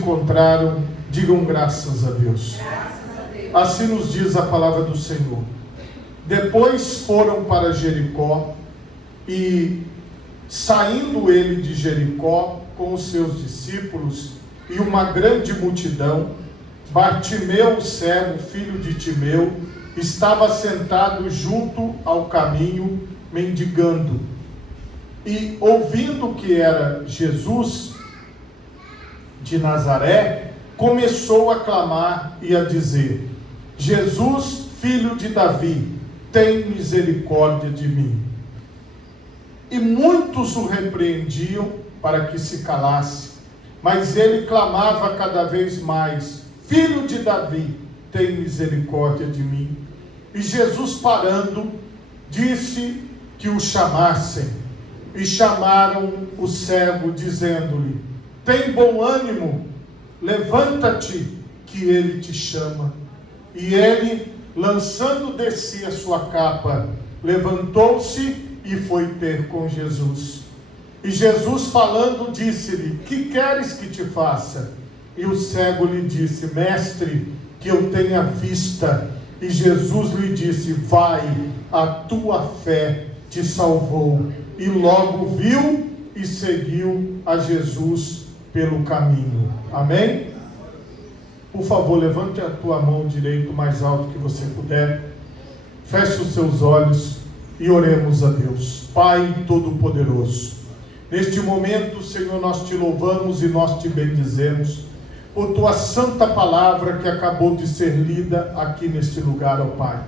encontraram, digam graças a Deus. Assim nos diz a palavra do Senhor. Depois foram para Jericó, e saindo ele de Jericó com os seus discípulos e uma grande multidão, Bartimeu, o cego, filho de Timeu, estava sentado junto ao caminho, mendigando. E ouvindo que era Jesus de Nazaré, começou a clamar e a dizer: Jesus, filho de Davi, tem misericórdia de mim. E muitos o repreendiam para que se calasse, mas ele clamava cada vez mais: Filho de Davi, tem misericórdia de mim. E Jesus, parando, disse que o chamassem. E chamaram o cego, dizendo-lhe: tem bom ânimo, levanta-te, que ele te chama. E ele, lançando de si a sua capa, levantou-se e foi ter com Jesus. E Jesus, falando, disse-lhe: que queres que te faça? E o cego lhe disse: mestre, que eu tenha vista. E Jesus lhe disse: vai, a tua fé te salvou. E logo viu e seguiu a Jesus pelo caminho. Amém? Por favor, levante a tua mão direita o mais alto que você puder. Feche os seus olhos e oremos a Deus. Pai Todo-Poderoso, neste momento, Senhor, nós te louvamos e nós te bendizemos por tua santa palavra que acabou de ser lida aqui neste lugar, ó Pai.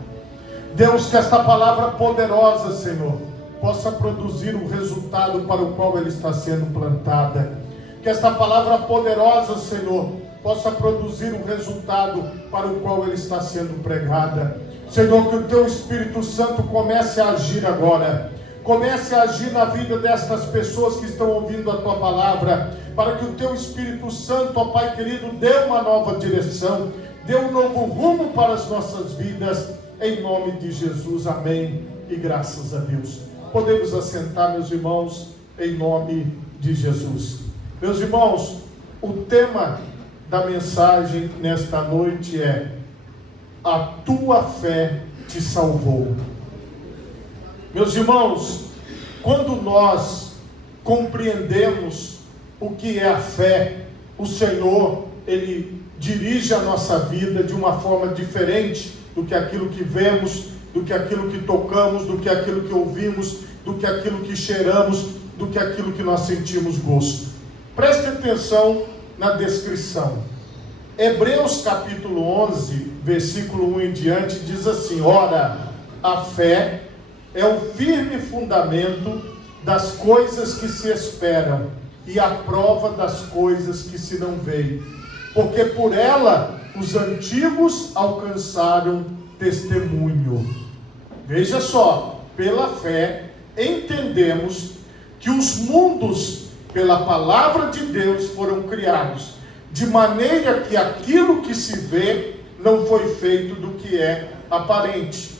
Deus, que esta palavra poderosa, Senhor, possa produzir o resultado para o qual ela está sendo plantada. Que esta palavra poderosa, Senhor, possa produzir o resultado para o qual ela está sendo pregada. Senhor, que o teu Espírito Santo comece a agir agora. Comece a agir na vida destas pessoas que estão ouvindo a tua palavra, para que o teu Espírito Santo, ó Pai querido, dê uma nova direção, dê um novo rumo para as nossas vidas, em nome de Jesus. Amém e graças a Deus. Podemos assentar, meus irmãos, em nome de Jesus. Meus irmãos, o tema da mensagem nesta noite é: a tua fé te salvou. Meus irmãos, quando nós compreendemos o que é a fé, o Senhor, Ele dirige a nossa vida de uma forma diferente do que aquilo que vemos, do que aquilo que tocamos, do que aquilo que ouvimos, do que aquilo que cheiramos, do que aquilo que nós sentimos gosto. Preste atenção na descrição. Hebreus capítulo 11, versículo 1 em diante, diz assim: ora, a fé é o firme fundamento das coisas que se esperam e a prova das coisas que se não veem, porque por ela os antigos alcançaram testemunho. Veja só, pela fé entendemos que os mundos, pela palavra de Deus, foram criados, de maneira que aquilo que se vê não foi feito do que é aparente.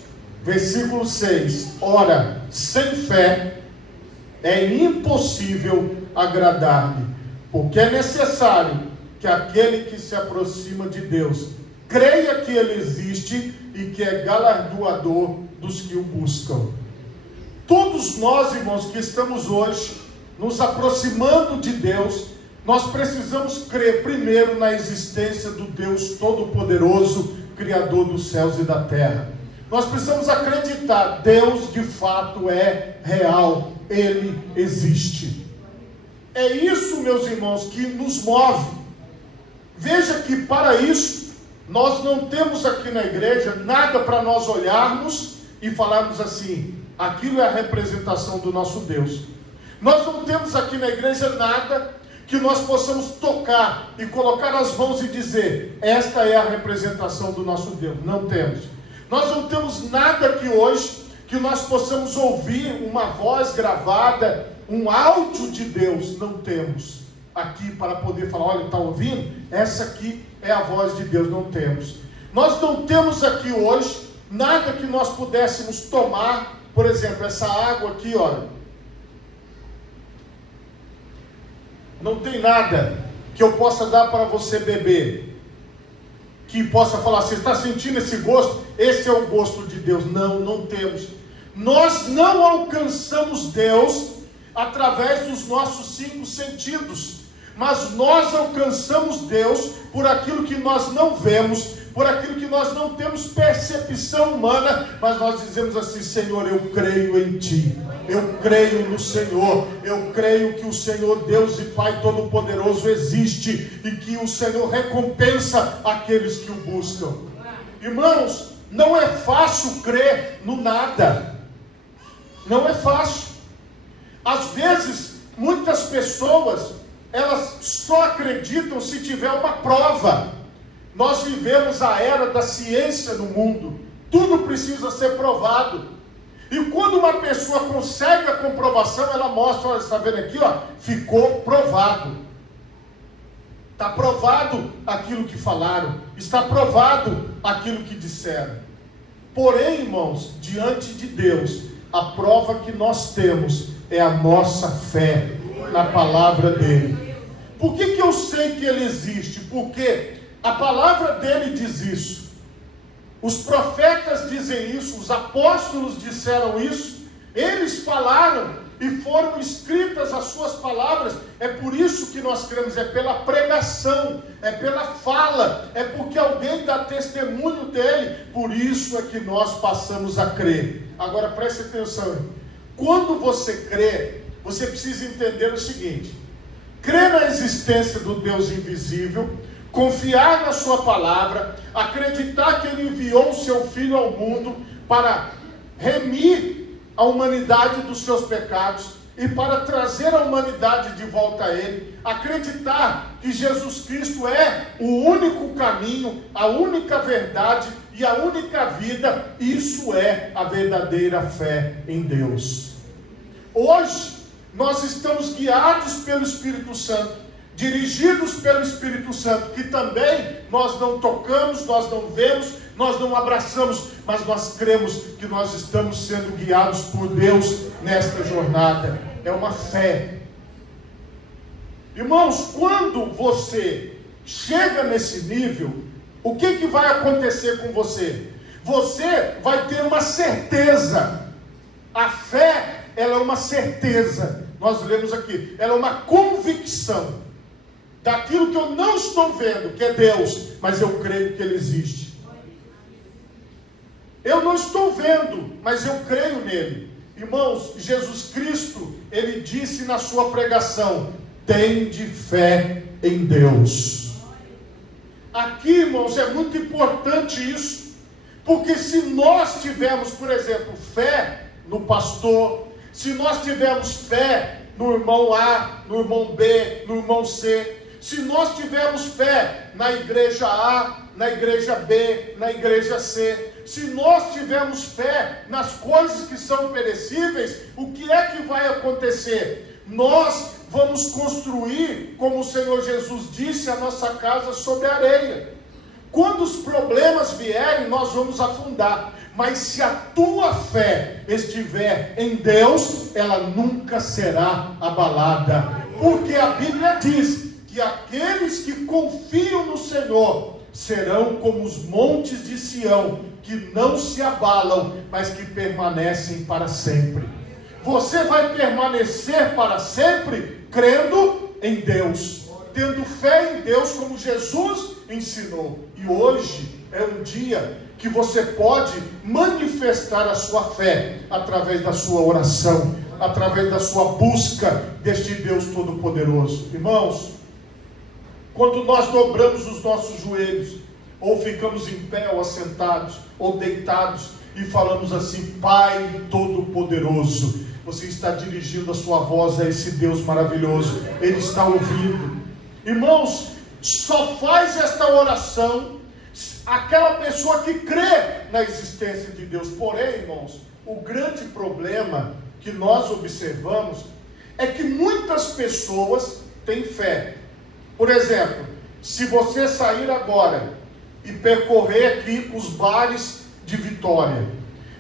Versículo 6, ora, sem fé é impossível agradar-lhe, porque é necessário que aquele que se aproxima de Deus creia que Ele existe e que é galardoador dos que o buscam. Todos nós, irmãos, que estamos hoje nos aproximando de Deus, nós precisamos crer primeiro na existência do Deus Todo-Poderoso, Criador dos céus e da terra. Nós precisamos acreditar: Deus de fato é real, Ele existe. É isso, meus irmãos, que nos move. Veja que para isso, nós não temos aqui na igreja nada para nós olharmos e falarmos assim: aquilo é a representação do nosso Deus. Nós não temos aqui na igreja nada que nós possamos tocar e colocar as mãos e dizer: esta é a representação do nosso Deus. Não temos. Nós não temos nada aqui hoje que nós possamos ouvir uma voz gravada, um áudio de Deus. Não temos aqui para poder falar: olha, está ouvindo? Essa aqui é a voz de Deus. Não temos. Nós não temos aqui hoje nada que nós pudéssemos tomar. Por exemplo, essa água aqui, olha, não tem nada que que eu possa dar para você beber, que possa falar, você está sentindo esse gosto? Esse é o gosto de Deus. Não, não temos. Nós não alcançamos Deus através dos nossos 5 sentidos, mas nós alcançamos Deus por aquilo que nós não vemos, por aquilo que nós não temos percepção humana, mas nós dizemos assim: Senhor, eu creio em Ti, eu creio no Senhor, eu creio que o Senhor Deus e Pai Todo-Poderoso existe, e que o Senhor recompensa aqueles que o buscam. Irmãos, não é fácil crer no nada, não é fácil. Às vezes, muitas pessoas, elas só acreditam se tiver uma prova. Nós vivemos a era da ciência no mundo, tudo precisa ser provado. E quando uma pessoa consegue a comprovação, ela mostra, olha, está vendo aqui, ó, ficou provado. Está provado aquilo que falaram, está provado aquilo que disseram. Porém, irmãos, diante de Deus, a prova que nós temos é a nossa fé na palavra dele. Por que eu sei que ele existe? Porque a palavra dele diz isso. Os profetas dizem isso, os apóstolos disseram isso, eles falaram e foram escritas as suas palavras. É por isso que nós cremos, é pela pregação, é pela fala, é porque alguém dá testemunho dele, por isso é que nós passamos a crer. Agora preste atenção, quando você crê, você precisa entender o seguinte: crer na existência do Deus invisível, confiar na sua palavra, acreditar que ele enviou o seu Filho ao mundo para remir a humanidade dos seus pecados e para trazer a humanidade de volta a ele, acreditar que Jesus Cristo é o único caminho, a única verdade e a única vida. Isso é a verdadeira fé em Deus. Hoje nós estamos guiados pelo Espírito Santo, dirigidos pelo Espírito Santo, que também nós não tocamos, nós não vemos, nós não abraçamos, mas nós cremos que nós estamos sendo guiados por Deus nesta jornada. É uma fé. Irmãos, quando você chega nesse nível, o que vai acontecer com você? Você vai ter uma certeza. A fé, ela é uma certeza. Nós lemos aqui, ela é uma convicção daquilo que eu não estou vendo, que é Deus, mas eu creio que Ele existe. Eu não estou vendo, mas eu creio nele. Irmãos, Jesus Cristo, Ele disse na sua pregação: tende fé em Deus. Aqui, irmãos, é muito importante isso, porque se nós tivermos, por exemplo, fé no pastor, se nós tivermos fé no irmão A, no irmão B, no irmão C, se nós tivermos fé na igreja A, na igreja B, na igreja C, se nós tivermos fé nas coisas que são perecíveis, o que é que vai acontecer? Nós vamos construir, como o Senhor Jesus disse, a nossa casa sobre a areia. Quando os problemas vierem, nós vamos afundar. Mas se a tua fé estiver em Deus, ela nunca será abalada. Porque a Bíblia diz que aqueles que confiam no Senhor serão como os montes de Sião, que não se abalam, mas que permanecem para sempre. Você vai permanecer para sempre crendo em Deus, tendo fé em Deus como Jesus ensinou. E hoje é um dia que você pode manifestar a sua fé através da sua oração, através da sua busca deste Deus Todo-Poderoso. Irmãos, quando nós dobramos os nossos joelhos, ou ficamos em pé, ou assentados, ou deitados, e falamos assim: Pai Todo-Poderoso, você está dirigindo a sua voz a esse Deus maravilhoso, Ele está ouvindo. Irmãos, só faz esta oração aquela pessoa que crê na existência de Deus. Porém, irmãos, o grande problema que nós observamos é que muitas pessoas têm fé. Por exemplo, se você sair agora e percorrer aqui os bares de Vitória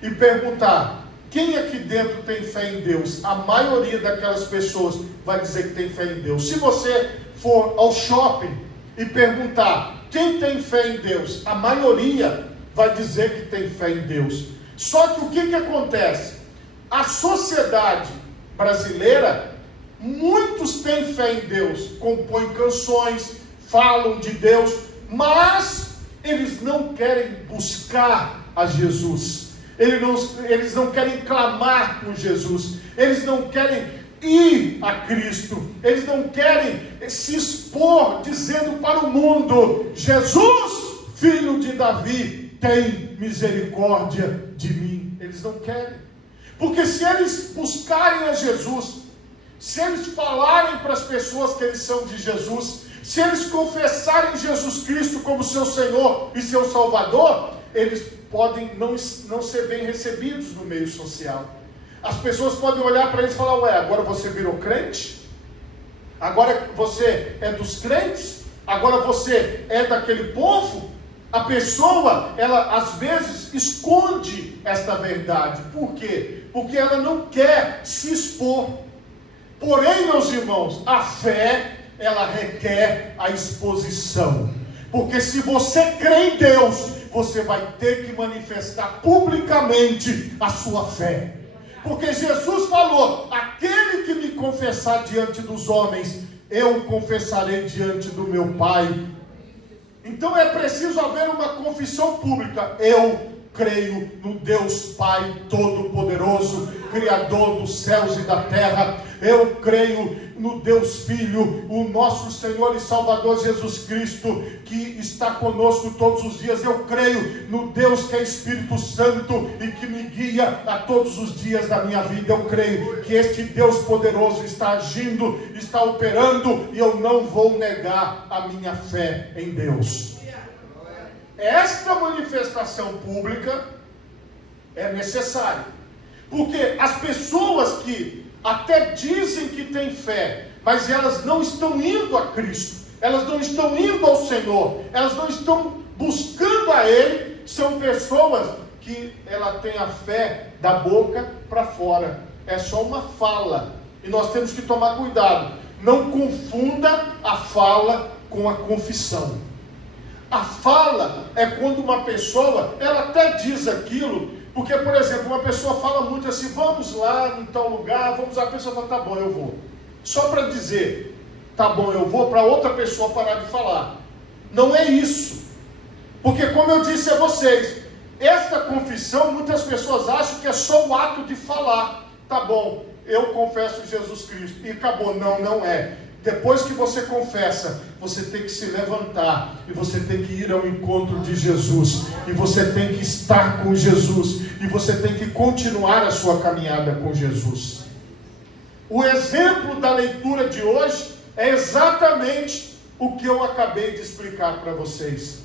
e perguntar: quem aqui dentro tem fé em Deus? A maioria daquelas pessoas vai dizer que tem fé em Deus. Se você for ao shopping e perguntar quem tem fé em Deus, a maioria vai dizer que tem fé em Deus. Só que o que acontece? A sociedade brasileira, muitos têm fé em Deus, compõem canções, falam de Deus, mas eles não querem buscar a Jesus. Eles não querem clamar por Jesus, eles não querem ir a Cristo, eles não querem se expor dizendo para o mundo: Jesus, filho de Davi, tem misericórdia de mim. Eles não querem, porque se eles buscarem a Jesus, se eles falarem para as pessoas que eles são de Jesus, se eles confessarem Jesus Cristo como seu Senhor e seu Salvador, eles podem não ser bem recebidos no meio social. As pessoas podem olhar para eles e falar: ué, agora você virou crente? Agora você é dos crentes? Agora você é daquele povo? A pessoa, ela às vezes esconde esta verdade. Por quê? Porque ela não quer se expor. Porém, meus irmãos, a fé, ela requer a exposição. Porque se você crê em Deus, você vai ter que manifestar publicamente a sua fé. Porque Jesus falou: aquele que me confessar diante dos homens, eu confessarei diante do meu Pai. Então é preciso haver uma confissão pública. Eu creio no Deus Pai Todo-Poderoso, Criador dos céus e da terra. Eu creio no Deus Filho, o nosso Senhor e Salvador Jesus Cristo, que está conosco todos os dias. Eu creio no Deus que é Espírito Santo e que me guia a todos os dias da minha vida. Eu creio que este Deus poderoso está agindo, está operando, e eu não vou negar a minha fé em Deus. Esta manifestação pública é necessária, porque as pessoas que até dizem que têm fé, mas elas não estão indo a Cristo, elas não estão indo ao Senhor, elas não estão buscando a Ele, são pessoas que ela tem a fé da boca para fora, é só uma fala, e nós temos que tomar cuidado, não confunda a fala com a confissão. A fala é quando uma pessoa, ela até diz aquilo, porque, por exemplo, uma pessoa fala muito assim: vamos lá em tal lugar, vamos lá, a pessoa fala: tá bom, eu vou. Só para dizer, tá bom, eu vou, para outra pessoa parar de falar. Não é isso. Porque, como eu disse a vocês, esta confissão, muitas pessoas acham que é só o ato de falar. Tá bom, eu confesso Jesus Cristo, e acabou. Não, não é. Depois que você confessa, você tem que se levantar, e você tem que ir ao encontro de Jesus, e você tem que estar com Jesus, e você tem que continuar a sua caminhada com Jesus. O exemplo da leitura de hoje é exatamente o que eu acabei de explicar para vocês.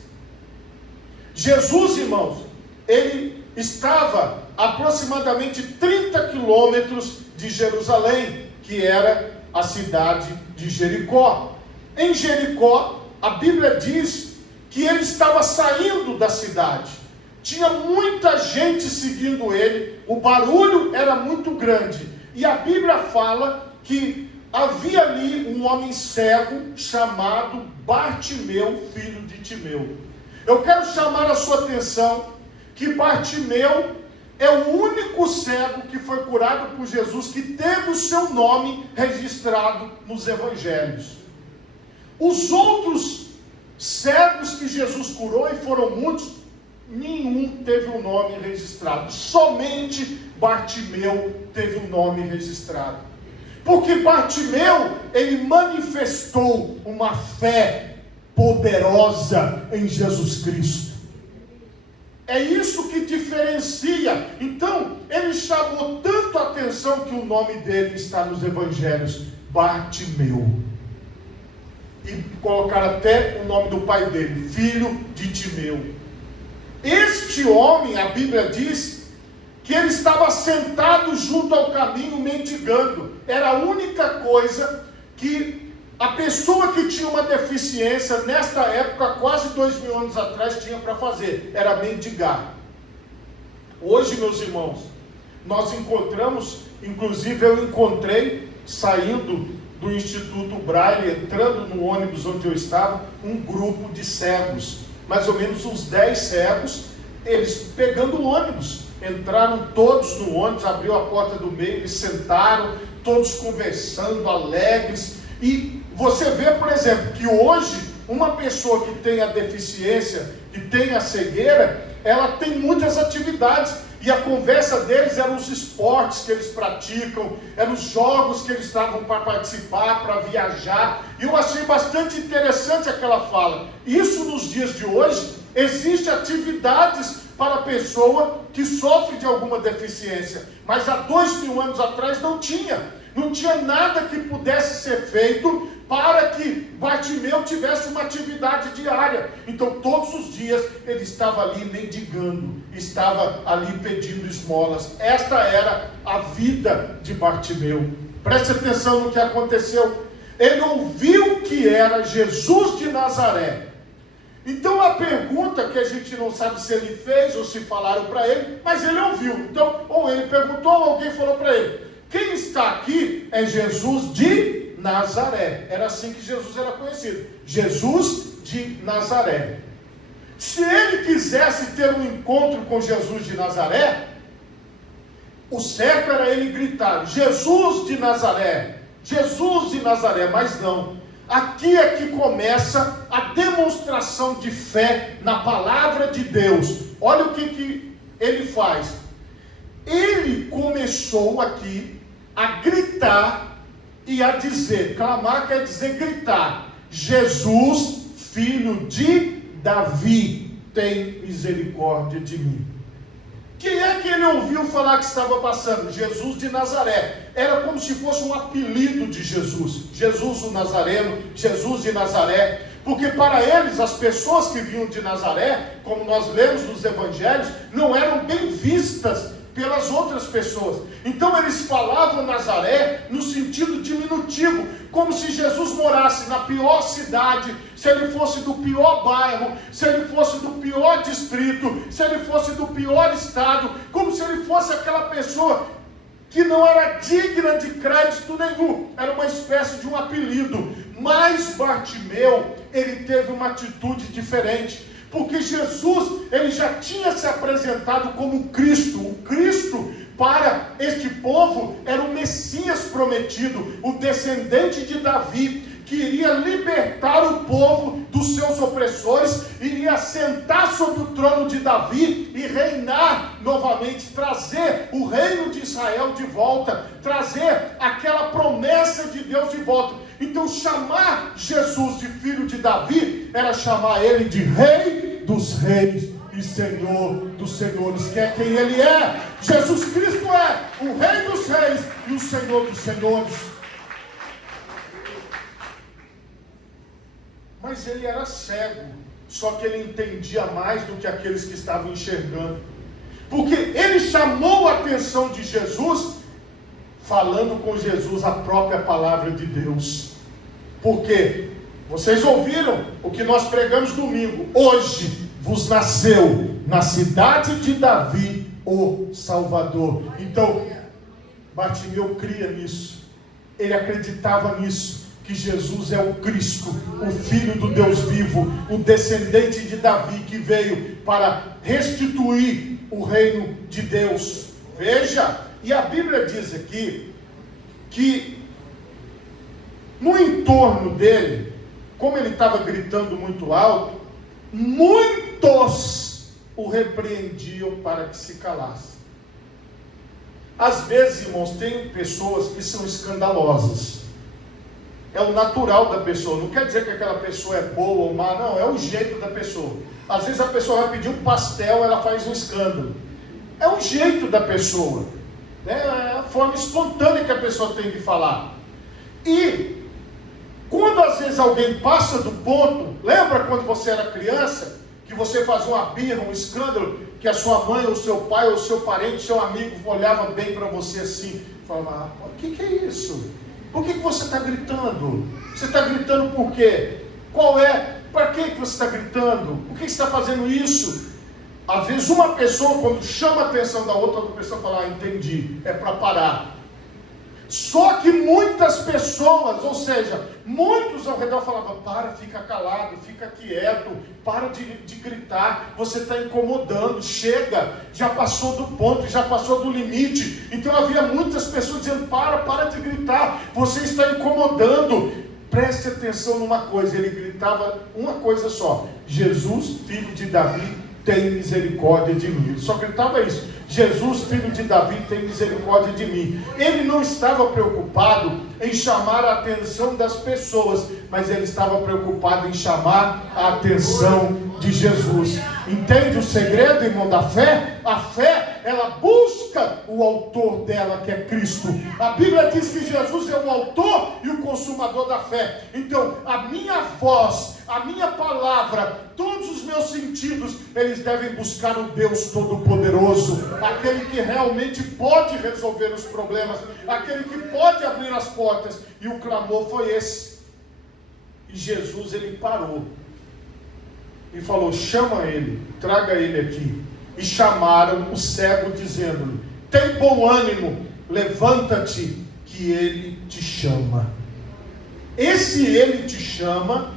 Jesus, irmãos, ele estava aproximadamente 30 quilômetros de Jerusalém, que era a cidade de Jericó. Em Jericó, a Bíblia diz que ele estava saindo da cidade. Tinha muita gente seguindo ele, o barulho era muito grande. E a Bíblia fala que havia ali um homem cego chamado Bartimeu, filho de Timeu. Eu quero chamar a sua atenção que Bartimeu é o único cego que foi curado por Jesus, que teve o seu nome registrado nos evangelhos. Os outros cegos que Jesus curou, e foram muitos, nenhum teve o nome registrado. Somente Bartimeu teve o nome registrado. Porque Bartimeu, ele manifestou uma fé poderosa em Jesus Cristo. É isso que diferencia. Então, ele chamou tanto a atenção que o nome dele está nos evangelhos, Bartimeu. E colocaram até o nome do pai dele, filho de Timeu. Este homem, a Bíblia diz, que ele estava sentado junto ao caminho mendigando. Era a única coisa que a pessoa que tinha uma deficiência, nesta época, quase 2000 anos atrás, tinha para fazer, era mendigar. Hoje, meus irmãos, nós encontramos, inclusive eu encontrei, saindo do Instituto Braille, entrando no ônibus onde eu estava, um grupo de cegos, mais ou menos uns 10 cegos, eles pegando o ônibus, entraram todos no ônibus, abriu a porta do meio, eles sentaram, todos conversando, alegres, e você vê, por exemplo, que hoje, uma pessoa que tem a deficiência, que tem a cegueira, ela tem muitas atividades, e a conversa deles eram os esportes que eles praticam, eram os jogos que eles estavam para participar, para viajar, e eu achei bastante interessante aquela fala. Isso nos dias de hoje, existem atividades para a pessoa que sofre de alguma deficiência, mas há 2000 anos atrás não tinha nada que pudesse ser feito para que Bartimeu tivesse uma atividade diária. Então todos os dias ele estava ali mendigando, estava ali pedindo esmolas. Esta era a vida de Bartimeu. Preste atenção no que aconteceu. Ele ouviu que era Jesus de Nazaré. Então a pergunta que a gente não sabe se ele fez ou se falaram para ele, mas ele ouviu. Então, ou ele perguntou ou alguém falou para ele: quem está aqui é Jesus de Nazaré. Era assim que Jesus era conhecido. Jesus de Nazaré. Se ele quisesse ter um encontro com Jesus de Nazaré, o certo era ele gritar: Jesus de Nazaré, Jesus de Nazaré, mas não. Aqui é que começa a demonstração de fé na palavra de Deus. Olha o que ele faz. Ele começou aqui a gritar e a dizer, clamar quer dizer gritar: Jesus, filho de Davi, tem misericórdia de mim. Quem é que ele ouviu falar que estava passando? Jesus de Nazaré. Era como se fosse um apelido de Jesus. Jesus o Nazareno, Jesus de Nazaré. Porque para eles, as pessoas que vinham de Nazaré, como nós lemos nos evangelhos, não eram bem vistas pelas outras pessoas. Então eles falavam Nazaré no sentido diminutivo, como se Jesus morasse na pior cidade, se ele fosse do pior bairro, se ele fosse do pior distrito, se ele fosse do pior estado, como se ele fosse aquela pessoa que não era digna de crédito nenhum, era uma espécie de um apelido. Mas Bartimeu, ele teve uma atitude diferente, porque Jesus, ele já tinha se apresentado como Cristo. O Cristo, para este povo, era o Messias prometido, o descendente de Davi, que iria libertar o povo dos seus opressores, iria sentar sobre o trono de Davi e reinar novamente, trazer o reino de Israel de volta, trazer aquela promessa de Deus de volta. Então chamar Jesus de filho de Davi era chamar ele de Rei dos Reis e Senhor dos Senhores, que é quem ele é. Jesus Cristo é o Rei dos Reis e o Senhor dos Senhores. Mas ele era cego, só que ele entendia mais do que aqueles que estavam enxergando, porque ele chamou a atenção de Jesus, falando com Jesus a própria palavra de Deus. Porque vocês ouviram o que nós pregamos domingo: hoje vos nasceu na cidade de Davi o Salvador. Então Bartimeu cria nisso, ele acreditava nisso, que Jesus é o Cristo, o Filho do Deus vivo, o descendente de Davi, que veio para restituir o reino de Deus. Veja, e a Bíblia diz aqui, que no entorno dele, como ele estava gritando muito alto, muitos o repreendiam para que se calasse. Às vezes, irmãos, tem pessoas que são escandalosas. É o natural da pessoa, não quer dizer que aquela pessoa é boa ou má, não, é o jeito da pessoa. Às vezes a pessoa vai pedir um pastel, ela faz um escândalo. É o jeito da pessoa, né? É a forma espontânea que a pessoa tem de falar. E quando às vezes alguém passa do ponto, lembra quando você era criança, que você fazia uma birra, um escândalo, que a sua mãe, ou seu pai, ou seu parente, seu amigo olhava bem para você assim, falava: o que é isso? Por que você está gritando? Você está gritando por quê? Para que você está gritando? Por que você está fazendo isso? Às vezes uma pessoa, quando chama a atenção da outra pessoa fala, entendi, é para parar. Só que muitas pessoas, ou seja, muitos ao redor falavam, para, fica calado, fica quieto, para de gritar, você está incomodando, chega, já passou do ponto, já passou do limite. Então havia muitas pessoas dizendo, para de gritar, você está incomodando. Preste atenção numa coisa, ele gritava uma coisa só, Jesus, filho de Davi, tem misericórdia de mim. Ele só gritava isso, Jesus, filho de Davi, tem misericórdia de mim. Ele não estava preocupado em chamar a atenção das pessoas, mas ele estava preocupado em chamar a atenção de Jesus. Entende o segredo, irmão, da fé? A fé, ela busca o autor dela, que é Cristo. A Bíblia diz que Jesus é o autor e o consumador da fé. Então, a minha voz, a minha palavra, todos os meus sentidos, eles devem buscar o Deus Todo-Poderoso, aquele que realmente pode resolver os problemas, aquele que pode abrir as portas. E o clamor foi esse. E Jesus, ele parou e falou, chama ele, traga ele aqui. E chamaram o cego, dizendo-lhe, tem bom ânimo, levanta-te, que ele te chama. Esse ele te chama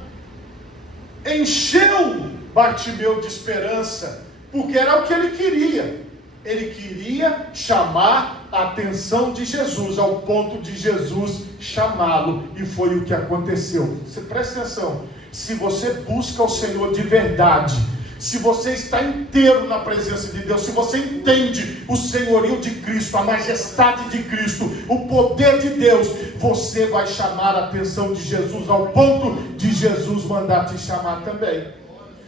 encheu Bartimeu de esperança, porque era o que ele queria. Ele queria chamar a atenção de Jesus, ao ponto de Jesus chamá-lo, e foi o que aconteceu. Você presta atenção, se você busca o Senhor de verdade, se você está inteiro na presença de Deus, se você entende o senhorio de Cristo, a majestade de Cristo, o poder de Deus, você vai chamar a atenção de Jesus, ao ponto de Jesus mandar te chamar também.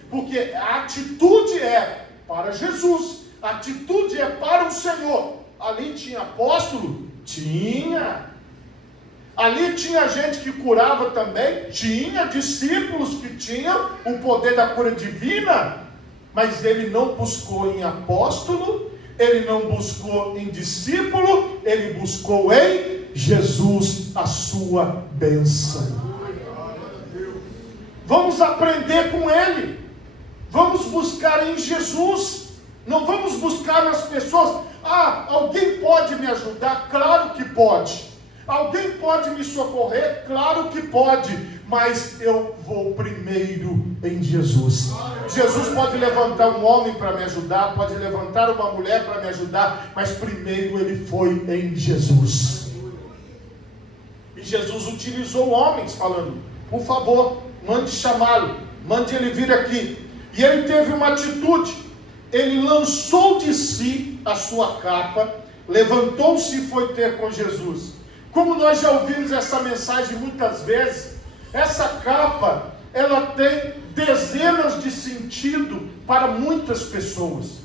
Porque a atitude é para Jesus, a atitude é para o Senhor. Ali tinha apóstolo? Tinha. Ali tinha gente que curava também? Tinha. Discípulos que tinham o poder da cura divina? Mas ele não buscou em apóstolo, ele não buscou em discípulo, ele buscou em Jesus a sua bênção. Vamos aprender com ele. Vamos buscar em Jesus. Não vamos buscar nas pessoas. Ah, alguém pode me ajudar? Claro que pode. Alguém pode me socorrer? Claro que pode. Mas eu vou primeiro em Jesus. Jesus pode levantar um homem para me ajudar, pode levantar uma mulher para me ajudar, mas primeiro ele foi em Jesus. E Jesus utilizou homens falando, por favor, mande chamá-lo, mande ele vir aqui. E ele teve uma atitude, ele lançou de si a sua capa, levantou-se e foi ter com Jesus. Como nós já ouvimos essa mensagem muitas vezes, essa capa, ela tem dezenas de sentido para muitas pessoas.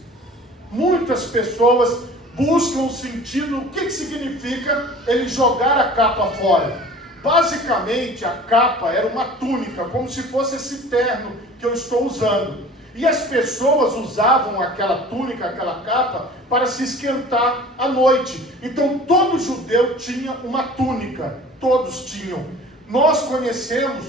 Muitas pessoas buscam o sentido. O que significa ele jogar a capa fora? Basicamente, a capa era uma túnica, como se fosse esse terno que eu estou usando. E as pessoas usavam aquela túnica, aquela capa, para se esquentar à noite. Então, todo judeu tinha uma túnica. Todos tinham. Nós conhecemos,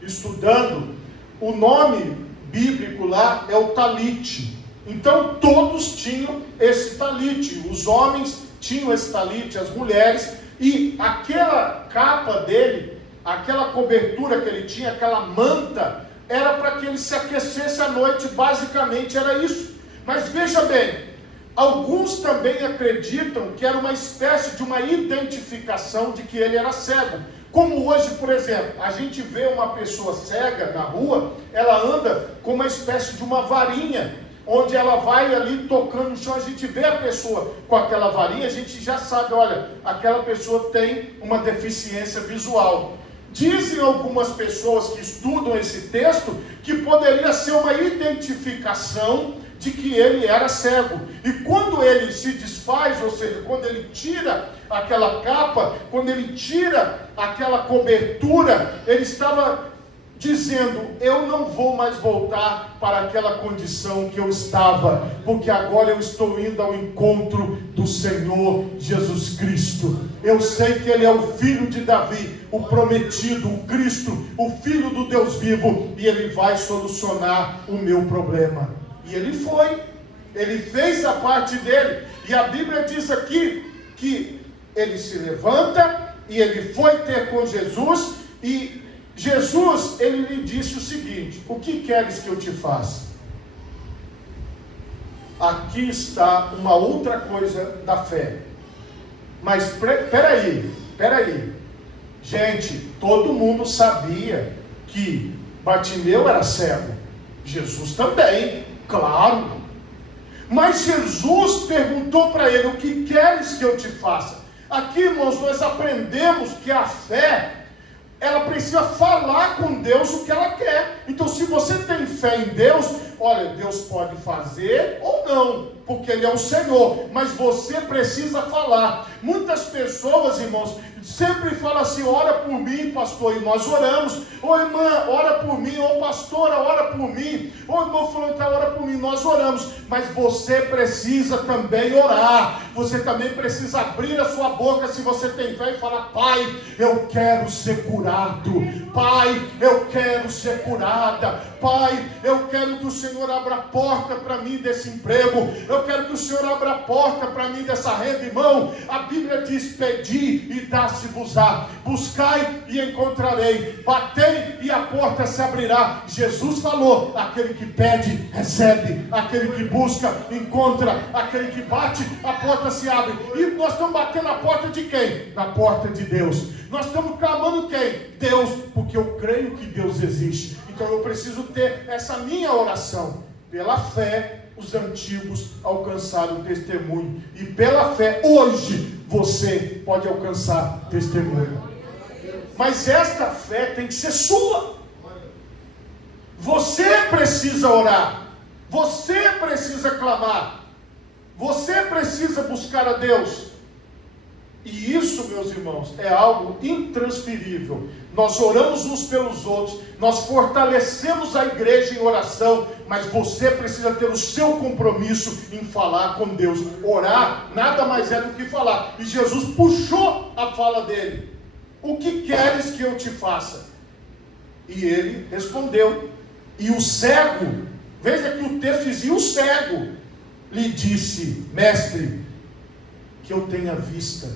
estudando, o nome bíblico lá é o talite. Então todos tinham esse talite. Os homens tinham esse talite, as mulheres. E aquela capa dele, aquela cobertura que ele tinha, aquela manta, era para que ele se aquecesse à noite. Basicamente era isso. Mas veja bem, alguns também acreditam que era uma espécie de uma identificação de que ele era cego. Como hoje, por exemplo, a gente vê uma pessoa cega na rua, ela anda com uma espécie de uma varinha, onde ela vai ali tocando no chão, a gente vê a pessoa com aquela varinha, a gente já sabe, olha, aquela pessoa tem uma deficiência visual. Dizem algumas pessoas que estudam esse texto, que poderia ser uma identificação de que ele era cego. E quando ele se desfaz, ou seja, quando ele tira aquela capa, quando ele tira aquela cobertura, ele estava dizendo, eu não vou mais voltar para aquela condição que eu estava, porque agora eu estou indo ao encontro do Senhor Jesus Cristo. Eu sei que ele é o filho de Davi, o prometido, o Cristo, o filho do Deus vivo, e ele vai solucionar o meu problema. E ele foi, ele fez a parte dele. E a Bíblia diz aqui que ele se levanta e ele foi ter com Jesus. E Jesus, ele lhe disse o seguinte: o que queres que eu te faça? Aqui está uma outra coisa da fé. Mas peraí. Gente, todo mundo sabia que Bartimeu era cego. Jesus também, claro. Mas Jesus perguntou para ele: o que queres que eu te faça? Aqui, irmãos, nós aprendemos que a fé, ela precisa falar com Deus o que ela quer. Então, se você tem fé em Deus, olha, Deus pode fazer ou não, porque Ele é o Senhor, mas você precisa falar. Muitas pessoas, irmãos, sempre falam assim: ora por mim, pastor, e nós oramos. Ô irmã, ora por mim. Ô pastora, ora por mim. Ô irmão fulano, ora por mim. Nós oramos, mas você precisa também orar. Você também precisa abrir a sua boca, se você tem fé, e falar: Pai, eu quero ser curado. Pai, eu quero ser curada. Pai, eu quero que o Senhor abra a porta para mim desse emprego. Eu quero que o Senhor abra a porta para mim dessa renda. Irmão, a Bíblia diz: pedi e dá-se-vos-á, buscai e encontrarei, batei e a porta se abrirá. Jesus falou: aquele que pede, recebe, aquele que busca, encontra, aquele que bate, a porta se abre. E nós estamos batendo na porta de quem? Na porta de Deus. Nós estamos clamando quem? Deus, porque eu creio que Deus existe. Então eu preciso ter essa minha oração. Pela fé, os antigos alcançaram o testemunho. E pela fé, hoje, você pode alcançar testemunho. Mas esta fé tem que ser sua. Você precisa orar. Você precisa clamar. Você precisa buscar a Deus. E isso, meus irmãos, é algo intransferível. Nós oramos uns pelos outros, nós fortalecemos a igreja em oração, mas você precisa ter o seu compromisso em falar com Deus. Orar nada mais é do que falar. E Jesus puxou a fala dele: o que queres que eu te faça? E ele respondeu. E o cego, veja que o texto dizia: o cego lhe disse: mestre, que eu tenha vista,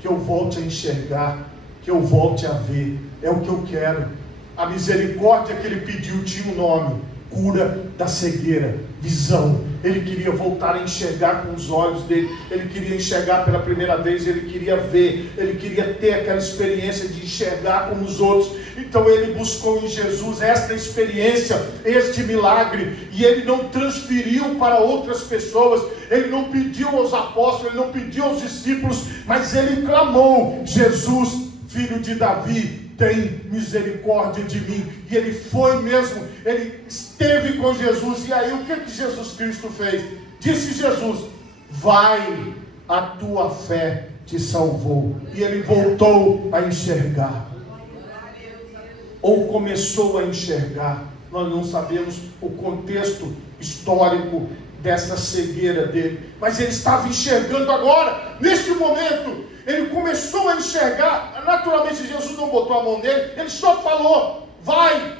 que eu volte a enxergar, que eu volte a ver. É o que eu quero. A misericórdia que ele pediu tinha um nome: cura da cegueira, visão. Ele queria voltar a enxergar com os olhos dele. Ele queria enxergar pela primeira vez. Ele queria ver. Ele queria ter aquela experiência de enxergar como os outros. Então ele buscou em Jesus esta experiência, este milagre. E ele não transferiu para outras pessoas. Ele não pediu aos apóstolos, ele não pediu aos discípulos, mas ele clamou: Jesus, filho de Davi, tem misericórdia de mim. E ele foi mesmo, ele esteve com Jesus. E aí o que Jesus Cristo fez? Disse Jesus: vai, a tua fé te salvou. E ele voltou a enxergar, ou começou a enxergar. Nós não sabemos o contexto histórico dessa cegueira dele, mas ele estava enxergando agora, neste momento. Ele começou a enxergar. Naturalmente Jesus não botou a mão nele, ele só falou: vai,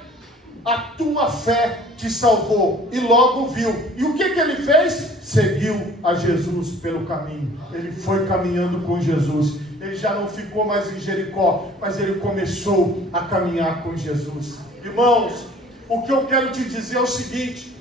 a tua fé te salvou. E logo viu. E o que ele fez? Seguiu a Jesus pelo caminho. Ele foi caminhando com Jesus. Ele já não ficou mais em Jericó, mas ele começou a caminhar com Jesus. Irmãos, o que eu quero te dizer é o seguinte: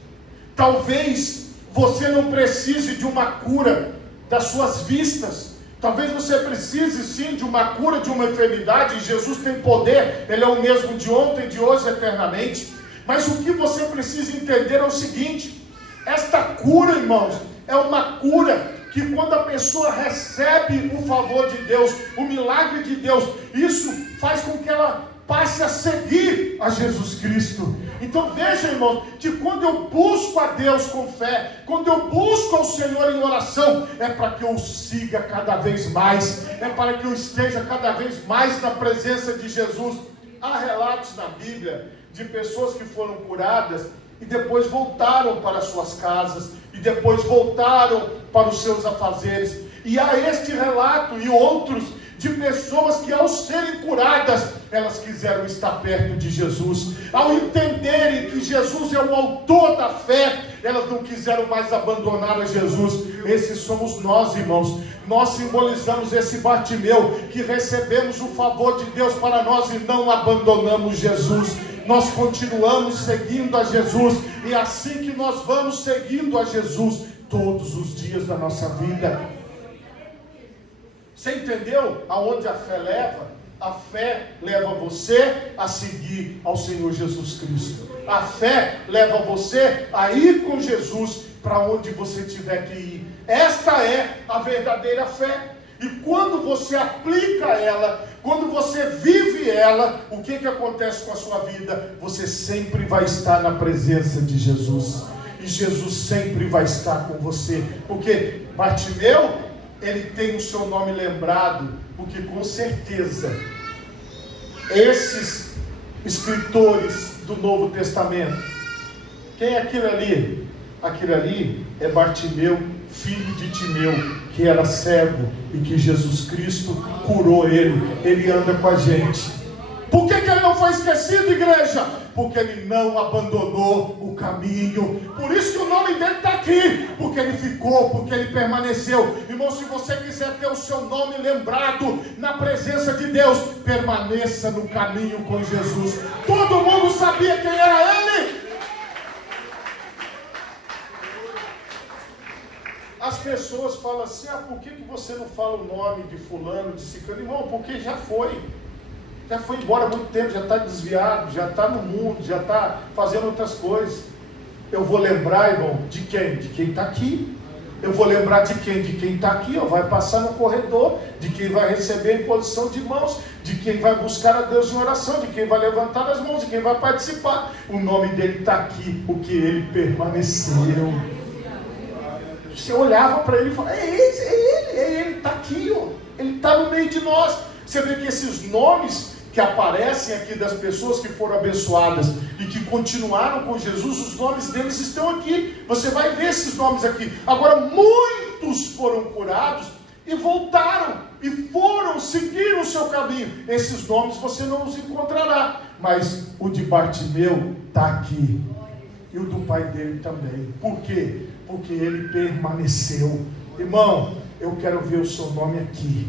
talvez você não precise de uma cura das suas vistas. Talvez você precise sim de uma cura de uma enfermidade. Jesus tem poder, Ele é o mesmo de ontem, de hoje, eternamente. Mas o que você precisa entender é o seguinte: esta cura, irmãos, é uma cura que quando a pessoa recebe o favor de Deus, o milagre de Deus, isso faz com que ela passe a seguir a Jesus Cristo. Então veja, irmãos, que quando eu busco a Deus com fé, quando eu busco ao Senhor em oração, é para que eu o siga cada vez mais, é para que eu esteja cada vez mais na presença de Jesus. Há relatos na Bíblia de pessoas que foram curadas e depois voltaram para suas casas, e depois voltaram para os seus afazeres. E há este relato e outros de pessoas que, ao serem curadas, elas quiseram estar perto de Jesus. Ao entenderem que Jesus é o autor da fé, elas não quiseram mais abandonar a Jesus. Esses somos nós, irmãos. Nós simbolizamos esse Bartimeu, que recebemos o favor de Deus para nós e não abandonamos Jesus. Nós continuamos seguindo a Jesus, e assim que nós vamos seguindo a Jesus todos os dias da nossa vida. Você entendeu aonde a fé leva? A fé leva você a seguir ao Senhor Jesus Cristo. A fé leva você a ir com Jesus para onde você tiver que ir. Esta é a verdadeira fé. E quando você aplica ela, quando você vive ela, o que acontece com a sua vida? Você sempre vai estar na presença de Jesus. E Jesus sempre vai estar com você. Porque Bartimeu, ele tem o seu nome lembrado, porque com certeza esses escritores do Novo Testamento, quem é aquele ali? Aquele ali é Bartimeu, filho de Timeu, que era cego e que Jesus Cristo curou ele. Ele anda com a gente. Por que ele não foi esquecido, igreja? Porque ele não abandonou o caminho. Por isso que o nome dele está aqui. Porque ele ficou, porque ele permaneceu. Irmão, se você quiser ter o seu nome lembrado na presença de Deus, permaneça no caminho com Jesus. Todo mundo sabia quem era ele. As pessoas falam assim: por que você não fala o nome de fulano, de ciclano? Irmão, porque já foi embora há muito tempo, já está desviado, já está no mundo, já está fazendo outras coisas. Eu vou lembrar, irmão, de quem? De quem está aqui. Eu vou lembrar de quem? De quem está aqui, ó, vai passar no corredor, de quem vai receber a imposição de mãos, de quem vai buscar a Deus em oração, de quem vai levantar as mãos, de quem vai participar. O nome dele está aqui, porque ele permaneceu. Você olhava para ele e falava: é ele, está aqui, ó, ele está no meio de nós. Você vê que esses nomes que aparecem aqui das pessoas que foram abençoadas e que continuaram com Jesus, os nomes deles estão aqui. Você vai ver esses nomes aqui. Agora, muitos foram curados e voltaram e foram seguir o seu caminho. Esses nomes você não os encontrará, mas o de Bartimeu está aqui, e o do pai dele também. Por quê? Porque ele permaneceu. Irmão, eu quero ver o seu nome aqui.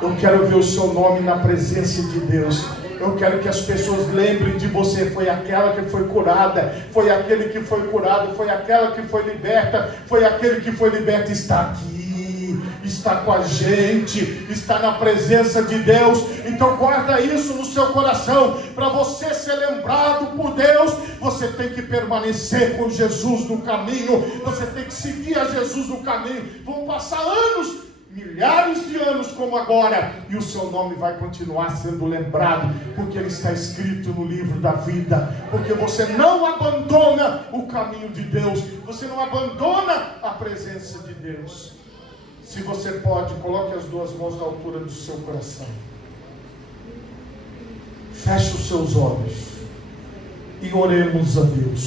Eu quero ver o seu nome na presença de Deus. Eu quero que as pessoas lembrem de você. Foi aquela que foi curada, foi aquele que foi curado, foi aquela que foi liberta, foi aquele que foi liberto. Está aqui, está com a gente, está na presença de Deus. Então guarda isso no seu coração. Para você ser lembrado por Deus, você tem que permanecer com Jesus no caminho. Você tem que seguir a Jesus no caminho. Vão passar anos, milhares de anos como agora, e o seu nome vai continuar sendo lembrado, porque ele está escrito no livro da vida. Porque você não abandona o caminho de Deus, você não abandona a presença de Deus. Se você pode, coloque as duas mãos na altura do seu coração, feche os seus olhos e oremos a Deus.